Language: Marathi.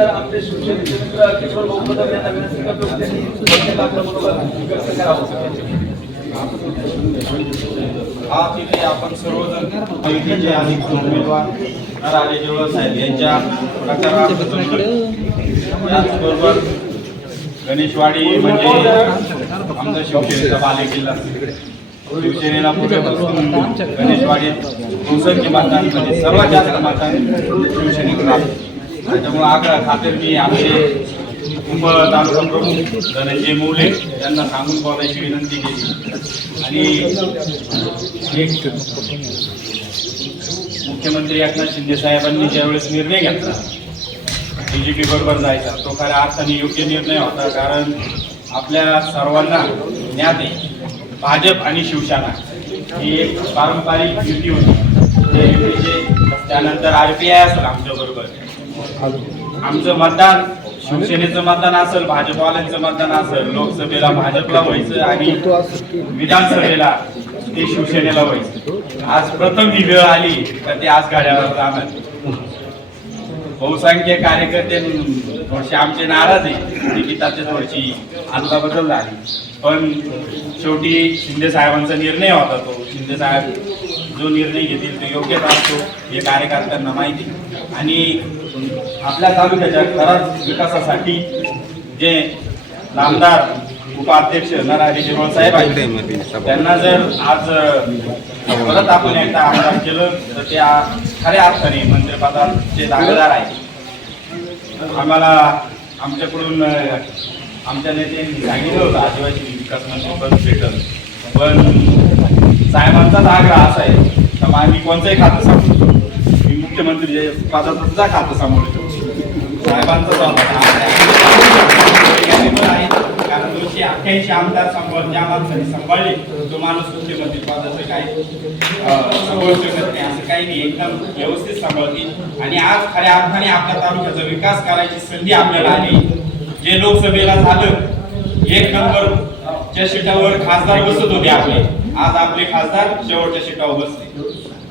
आपले शिवसेनेचे मित्र किशोर भाऊ कदम यांना विनंती करतो की त्यांनी प्रत्येक मनोगत व्यक्त करावं हा तिथे आपण सर्वजण युतीचे अधिक उमेदवार राजेजेवळ साहेब यांच्या त्याचबरोबर गणेशवाडी म्हणजे आमचा शिवसेनेचा बालेकिल्ला. शिवसेनेला पुढे गणेशवाडीत बहुसंख्य मतदान म्हणजे सर्वात जास्त मतदान शिवसेनेकडे आहे. त्याच्यामुळे आग्रह खातीर मी आमचे कुंभ तालुका प्रमुख धनंजय मोले यांना सांगून बोलायची विनंती केली. आणि मुख्यमंत्री एकनाथ शिंदे साहेबांनी ज्यावेळेस निर्णय घेतला बीजेपी बरोबर जायचा तो खऱ्या अर्थाने योग्य निर्णय होता कारण आपल्या सर्वांना ज्ञात आहे भाजप आणि शिवसेना ही एक पारंपरिक युती होती. त्यानंतर आर पी आय असेल आमच्या आमचं मतदान शिवसेनेचं मतदान असेल भाजपवाल्यांचं मतदान असेल लोकसभेला भाजपला व्हायचं आणि विधानसभेला ते शिवसेनेला व्हायचं. आज प्रथम ही वेळ आली तर ते आज गाड्यावर जाणार. बहुसंख्य कार्यकर्ते थोडेसे आमचे नाराज आहे निकिताचे थोडीशी अदलाबदल झाली. पण शेवटी शिंदे साहेबांचा निर्णय होता तो. शिंदे साहेब जो निर्णय घेतील तो योग्यच असतो हे कार्यकर्त्यांना माहिती. आणि आपल्या तालुक्याच्या खराच विकासासाठी जे नामदार उपाध्यक्ष नरहरी जिरोळ साहेब आहेत त्यांना जर आज परत आपण एकदा आमदार केलं तर त्या खऱ्या अर्थाने मंत्रिपदाचे दावेदार आहे आम्हाला आमच्याकडून आमच्या नेत्यांनी सांगितलं होतं आदिवासी विकास मंत्री पद भेटल. पण साहेबांचाच आग्रह असा आहे आम्ही कोणतंही खातं सांगू मी मुख्यमंत्री पदाचं सुद्धा खातं सांभाळू शकतो साहेबांचा कारण दोनशे अठ्ठ्याऐंशी आमदार सांभाळ ज्या माणसाने सांभाळले तो माणूस मुख्यमंत्री पदाचं काय सांभाळू शकत नाही. असं काही नाही. एकदम व्यवस्थित सांभाळतील. आणि आज खऱ्या अर्थाने आपल्या तालुक्याचा विकास करायची संधी आपल्याला आली. जे लोकसभेला झालं एक नंबर च्या खासदार बसत होते आपले. आज आपले खासदार शेवटच्या शिटावर बसले.